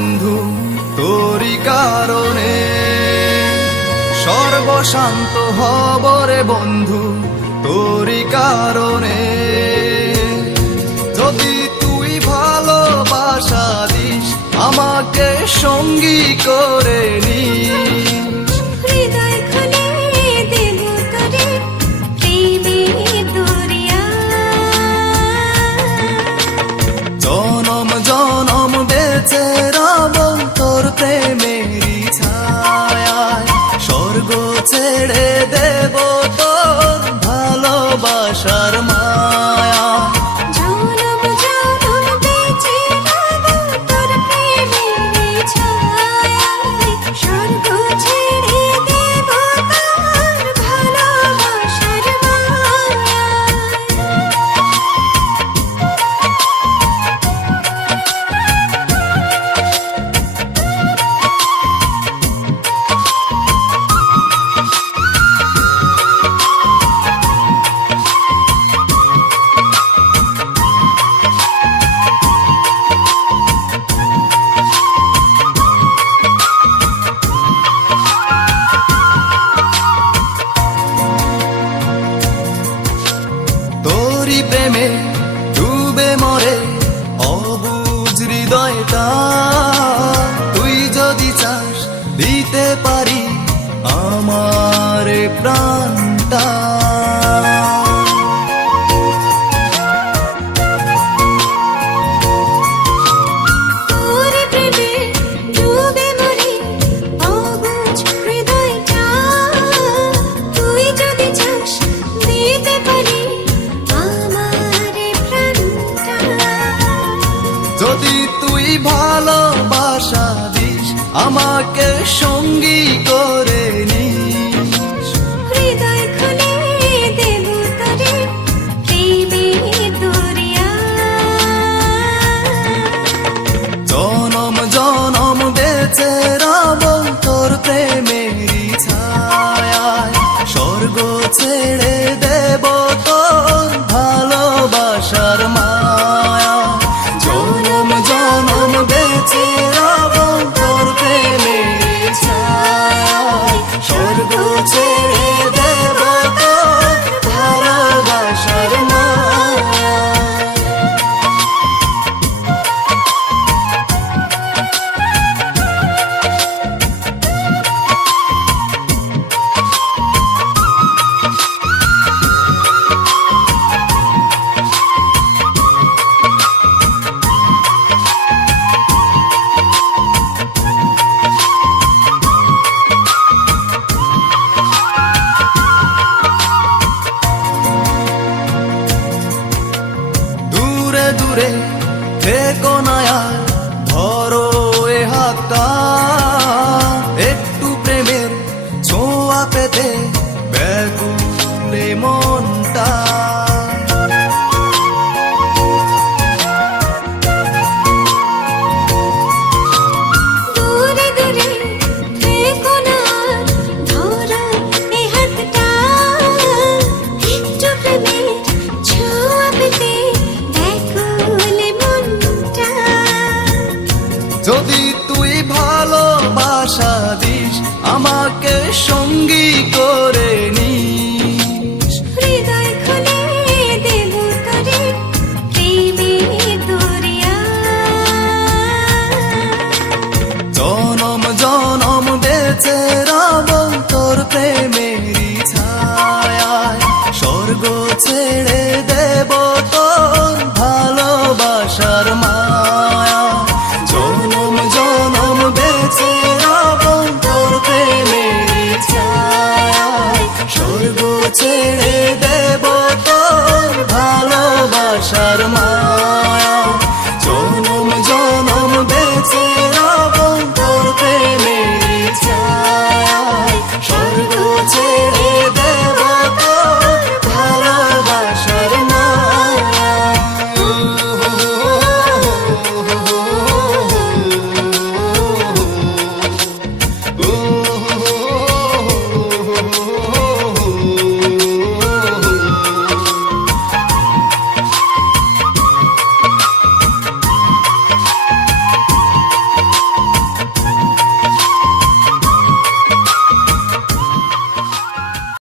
বন্ধু তোরি কারণে, সর্বশান্ত হব রে বন্ধু তোরি কারণে। যদি তুই ভালোবাসা দিস আমাকে সঙ্গী করে নিস, হৃদয় খুলে দেব তোরে প্রেমের দরিয়া। জনম জনম বেঁচে রব তোর প্রেমেরই ছায়ায়, স্বর্গ ছেড়ে দেব তোর ভালোবাসার মায়া। জনম জনম বেঁচে রব তোর প্রেমের ছায়ায়, স্বর্গ ছেড়ে দেব তোর ভালোবাসার মায়ায়। তোরি প্রেমে ডুবে মরে অবুঝ হৃদয়টা, তুই যদি চাস দিতে পারি আমার প্রাণটা। তোর প্রেমে ডুবে মরে অবুঝ হৃদয়টা, তুই যদি চাস দিতে পারি আমার প্রাণটা। যদি তুই ভালোবাসা দিস আমাকে সঙ্গী করে নিস, হৃদয় খুলে দেব তোরে প্রেমের দরিয়া। জনম জনম বেঁচে রব তোর প্রেমেরই ছায়ায়, স্বর্গ ছেড়ে দেব তোর ভালোবাসার মায়া। জনম জনম বেঁচে রব তোর প্রেমেরই ছায়ায়, স্বর্গ ছেড়ে দেব তোর ভালোবাসার মায়া। দূরে দূরে থেকো না আর ধরো এ হাতটা, একটু প্রেমের ছোঁয়া পেতে ব্যাকুলে মনটা। দূরে দূরে থেকো না আর ধরো এ হাতটা, একটু প্রেমের ছোঁয়া পেতে ব্যাকুল মনটা। যদি